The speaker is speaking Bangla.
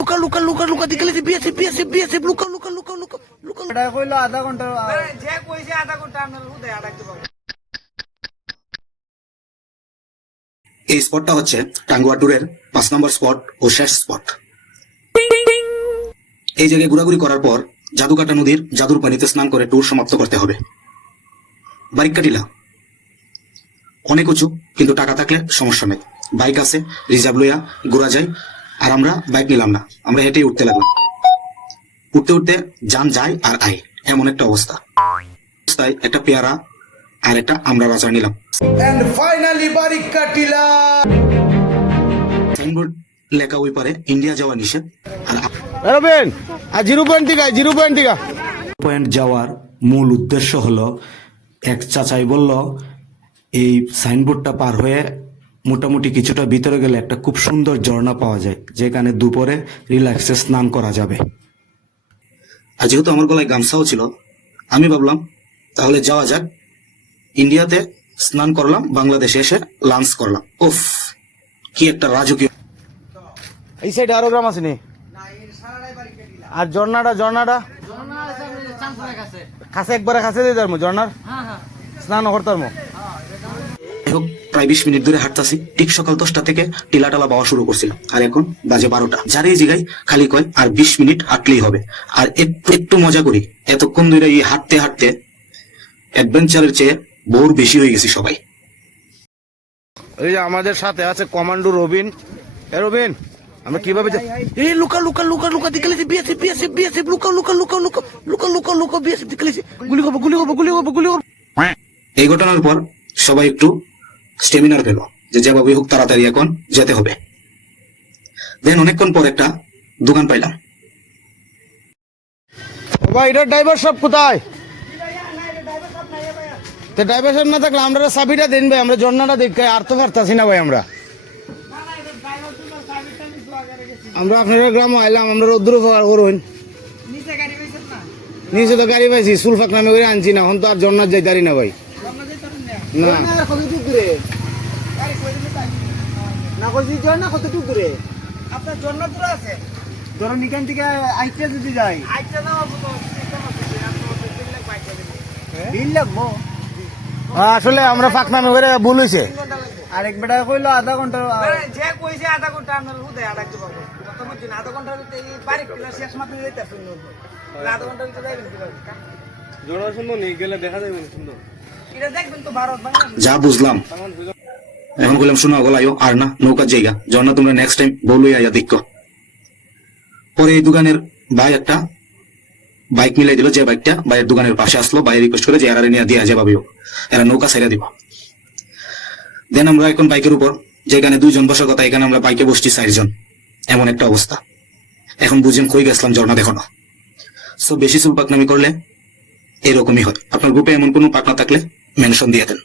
লুকা লুকা লুকা লুকা দিকে বিএসএফ বিএসএফ বিএসএফ লুকা লুকা লুকা লুকা লুকা এটা কইলো আধা ঘন্টা যে কইছে আধা ঘন্টা আমরা উদয় আড়াইতে পারবো। এই স্পটটা হচ্ছে টাঙ্গুয়া ট্যুরের 5 নম্বর স্পট ও শেষ স্পট। এই জায়গায় ঘোরাঘুরি করার পর জাদুকাটা নদীর জাদুর পানিতে স্নান করে ট্যুর সমাপ্ত করতে হবে। বারিক্কা টিলা অনেক উঁচু, কিন্তু টাকা থাকলে সমস্যা নেই, বাইক আছে, রিজার্ভ লইয়া ঘোরা যায়। আর আমরা বাইক নিলাম না, আমরা হেঁটেই উঠতে লাগলাম। উঠতে উঠতে যান যায় আর আয়, এমন একটা অবস্থা। অবস্থায় একটা পেয়ারা আর একটা আমরা আচার নিলাম। And finally Barikka Tila. Signboard লেখা ওই পারে ইন্ডিয়া যাওয়া নিষেধ। আর রবেন আর 0.0 পয়েন্ট যাওয়ার মূল উদ্দেশ্য হলো, এক চাচাই বলল এই সাইনবোর্ডটা পার হয়ে মোটামুটি কিছুটা ভিতরে গেলে একটা খুব সুন্দর ঝর্ণা পাওয়া যায়, যেখানে দুপুরে রিল্যাক্সে স্নান করা যাবে। আর যেহেতু আমার গলায় গামছাও ছিল, আমি ভাবলাম তাহলে যাওয়া যাক। ইন্ডিয়াতে স্নান করলাম, বাংলাদেশে এসে লাঞ্চ করলাম। উফ, কি একটা রাজকীয়। এই সাইডে আরো গ্রাম আছে নি? আর ঝর্ণাটা কাছে একবারে কাছে দিয়ে যাবো ঝর্ণার স্নান করতাম। প্রায় 20 মিনিট ধরে হাঁটতাছি। ঠিক সকাল 10টা থেকে টিলা টালা পাওয়া শুরু করছিল, আর এখন বাজে 12টা। যার এই জায়গায় খালি কয় আর 20 মিনিট হাঁটলেই হবে। আর একটু মজা করি, এতক্ষণ ধরে এই হাঁটতে হাঁটতে অ্যাডভেঞ্চারের চেয়ে বোর বেশি হয়ে গেছি সবাই। এই যে আমাদের সাথে আছে কমান্ডো রবিন। রবিন, আমরা কিভাবে এই লুকা লুকা লুকা লুকা দিকে বিএসএফ বিএসএফ বিএসএফ লুকা লুকা লুকা লুকা লুকা লুকা লুকা বিএসএফ দিকে গুলি করবো গুলি করবো গুলি করবো গুলি করবো। এই ঘটনার পর সবাই একটু স্টেমিনার পেল, যে যেভাবে হোক তাড়াতাড়ি এখন যেতে হবে। দেন অনেকক্ষণ পর একটা দোকান পাইলাম। ভাই এটার ড্রাইভার সব কোথায়? ড্রাইভার সব না থাকলে আমরা চাবিটা দেন ভাই, আমরা ঝর্ণাটা দেখে আর তো পারতাছি না ভাই। আমরা আপনার গ্রামে আইলাম, আমরা রোদ্র করুন নিচে তো গাড়ি পাইছি, সুলফাক নামে করে আনছি না, এখন তো আর ঝর্ণার যাইতারি না ভাই। না কতটুক দূরে আপনার জন্য দূর আছে ধরুন এখান থেকে আইতে যদি যাই আইটা না বিল লাগবো। আসলে আমরা ফাঁক নামে করে ভুল হয়েছে। আরেক বেটা কইলো আধা ঘন্টা। যে কইছে আধা ঘন্টা আমরা উদয় আড়াইতে পারবো। কত বুঝছেন আধা ঘন্টার বাড়ি কিলা শেষ মাত্র যেতে সুন্দর আধা ঘন্টার ভিতরে যাবেন কি জোড়া সুন্দর নেই গেলে দেখা যাবে সুন্দর। এটা দেখবেন তো ভারত বাংলাদেশ যা বুঝলাম এখন বললাম, শোনা গলায়ও আর না নৌকার জায়গা ঝর্ণা, তোমরা নেক্সট টাইম বলুই আইয়া দেখো। পরে এই দোকানের ভাই একটা বাইক মিলাই দিল, যে বাইকটা ভাইয়ের দোকানের পাশে আসলো। ভাই রিকোয়েস্ট করে যে এরা নিয়ে দিয়ে যে ভাবিও এরা নৌকা ছেড়ে দিব। দেন আমরা এখন বাইকের উপর, যেখানে 2 জন বসার কথা, এখানে আমরা বাইকে বসছি 4 জন। এমন একটা অবস্থা। এখন বুঝেন কই গেছিলাম ঝর্ণা দেখানো। সো বেশি চুল পাকনামি করলে এরকমই হয়। আপনার গ্রুপে এমন কোনো পাকনা থাকলে মেনশন দিয়ে দেন।